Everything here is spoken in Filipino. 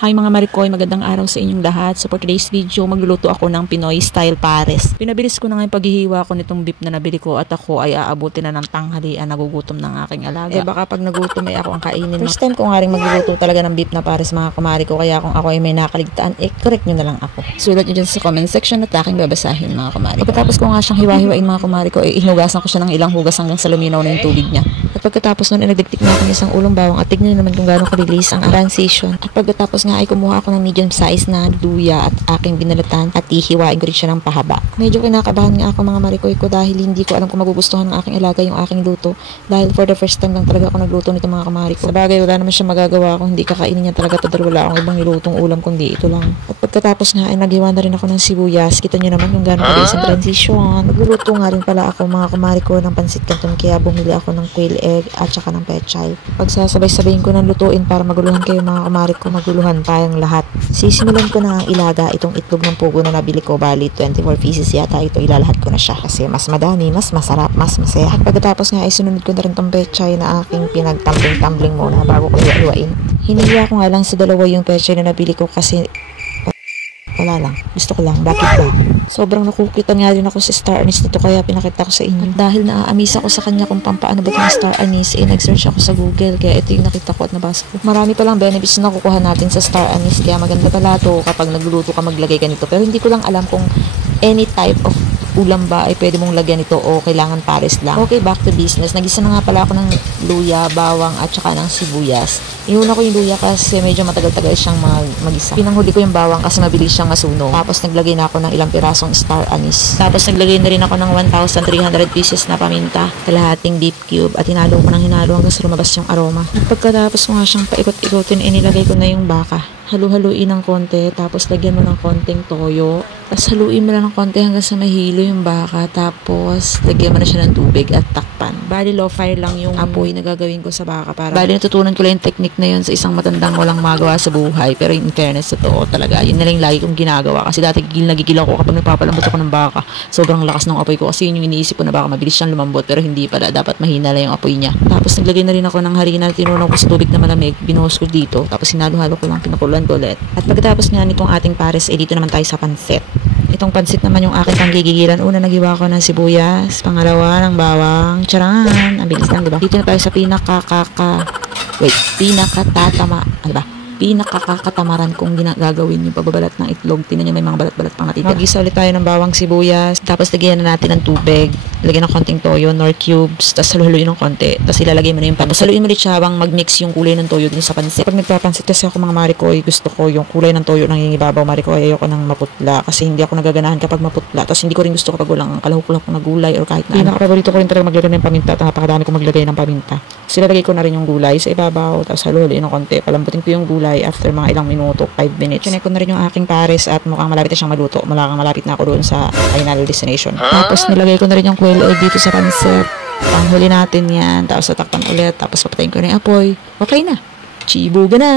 Hi mga Marikoy, magandang araw sa inyong lahat. So for today's video, magluluto ako ng Pinoy style pares. Pinabilis ko na nga yung paghihiwa ko nitong beef na nabili ko at ako ay aabutin na ng tanghalian, nagugutom ng aking alaga. Baka pag nagutom ay ako ang kainin. First time ko nga rin magluluto talaga ng beef na pares mga kumari ko, kaya kung ako ay may nakaligtaan, correct nyo na lang ako. Sulat nyo dyan sa comment section at aking babasahin mga kumari. Pagkatapos ko nga siyang hiwa-hiwain mga kumari ko, inugasan ko siya ng ilang hugas hanggang sa luminaw na yung tubig niya. At pagkatapos nun, nagdiktik na ako ng isang ulong bawang at tignan naman kung gaano kabilis ang transition. At pagkatapos nga ay kumuha ako ng medium size na luya at aking binalatan at hihiwain ko rin siya ng pahaba. Medyo kinakabahan nga ako mga Marikoy ko dahil hindi ko alam kung magugustuhan ng aking alaga yung aking luto. Dahil for the first time lang talaga ako nagluto nito mga kamari ko. Sa bagay, wala naman siya magagawa kung hindi kakainin niya talaga ito dahil wala akong ibang nilutong ulam kundi ito lang. At pagkatapos nga ay naghiwa na rin ako ng sibuyas. Kita nyo naman kung gaano kabilis ang transition. Nagluluto nga rin pala ako mga kamari ko ng pansit canton kaya bumili ako ng quail egg at saka ng pechay. Pagsasabay-sabayin ko ng lutuin para maguluhan kayo mga kamari ko, maguluhan tayong lahat. Sisimulan ko na ang ilaga itong itlog ng pugo na nabili ko, bali 24 pieces yata ito, ilalahat ko na siya kasi mas madami, mas masarap, mas masaya. At pagkatapos nga ay sinunod ko na rin tong pechay na aking pinagtumbling-tumbling muna bago ko iwain. Hiniwa ko nga lang sa dalawa yung pechay na nabili ko kasi wala lang. Gusto ko lang. Bakit ba? Sobrang nakukita nga rin ako sa star anise nito kaya pinakita ko sa inyo. At dahil naaamisa ko sa kanya kung pampaano ba itong star anise, nag-search ako sa Google kaya ito yung nakita ko at nabasa ko. Marami palang benefits na nakukuha natin sa star anise kaya maganda pala ito kapag nagluluto ka maglagay ka nito. Pero hindi ko lang alam kung any type of ulam ba ay pwede mong lagyan ito o kailangan pares lang. Okay, back to business. Nagisa na nga pala ako ng luya, bawang at saka ng sibuyas. Iuna ko yung luya kasi medyo matagal-tagal siyang mag-isa. Pinanghuli ko yung bawang kasi mabilis siyang masunog. Tapos naglagay na ako ng ilang pirasong star anise. Tapos naglagay na rin ako ng 1,300 pieces na paminta, kalahating beef cube at hinalo ko ng hinalo hanggang sa lumabas yung aroma. At pagkatapos ko nga siyang paikot-ikotin, nilagay ko na yung baka. Halu-haluin ng konti, tapos lagyan mo ng konting toyo. Tapos haluin mo lang ng konti hanggang sa mahilo yung baka. Tapos lagyan mo na siya ng tubig at takpan. Bali low fire lang yung apoy na gagawin ko sa baka. Bali natutunan ko lang yung technique na yun sa isang matandang walang magawa sa buhay. Pero in fairness, totoo talaga. Yun na lang lagi kong ginagawa. Kasi dati nagigil ako kapag nagpapalambot ako ng baka. Sobrang lakas ng apoy ko. Kasi yun yung iniisip ko na baka mabilis siyang lumambot. Pero hindi pala. Dapat mahina lang yung apoy niya. Tapos naglagay na rin ako ng harina. Tinunaw ko sa tubig na malamig. Binuhos ko dito. Tapos hinalo-halo ko lang. Pinakulan ko ulit. At pagkatapos nga nitong ating pares, dito naman tayo sa pansit. Itong pansit naman yung aking panggigigilan. Una, nagiwa ko ng sibuyas. Pangalawa, ng bawang. Charan! Ang bilis lang, diba? Dito na tayo sa pinakatatama. Ano ba? Pinakakatamaran kung gagawin yung pagbabalat ng itlog. Tingnan nyo, may mga balat-balat pang natitira. Mag-isa ulit tayo ng bawang sibuyas. Tapos lagyan na natin ng tubig. Lagyan ng konting toyo, nor cubes. Tapos haluhaluin ng konti. Tapos ilalagay mo na yung pansit. Tapos haluin mo ulit siya habang mag-mix yung kulay ng toyo dun sa pansit. Pag nagpapansit kasi ako mga Marikoy, gusto ko yung kulay ng toyo nang ibabaw Marikoy. Ayoko nang maputla. Kasi hindi ako nagaganahan kapag maputla. Tapos hindi ko rin gusto kapag walang kalahok-kalahok na gulay or kahit na. Pinaka-paborito ko rin talaga maglagay ng paminta. At napakadami ko maglagay ng paminta. Tapos ilalagay ko na rin yung gulay sa ibabaw. Tapos haluhaluin ng konti. Palambutin ko yung gulay after mga ilang minuto, 5 minutes. Chinek ko na rin yung aking pares at mukhang malapit na siyang maluto. Malapit na ako doon sa final destination. Tapos nilagay ko na rin yung quail egg dito sa pansit. Panghuli natin yan. Tapos tatakpan ulit. Tapos papatayin ko na yung apoy. Okay na. Chibuga na!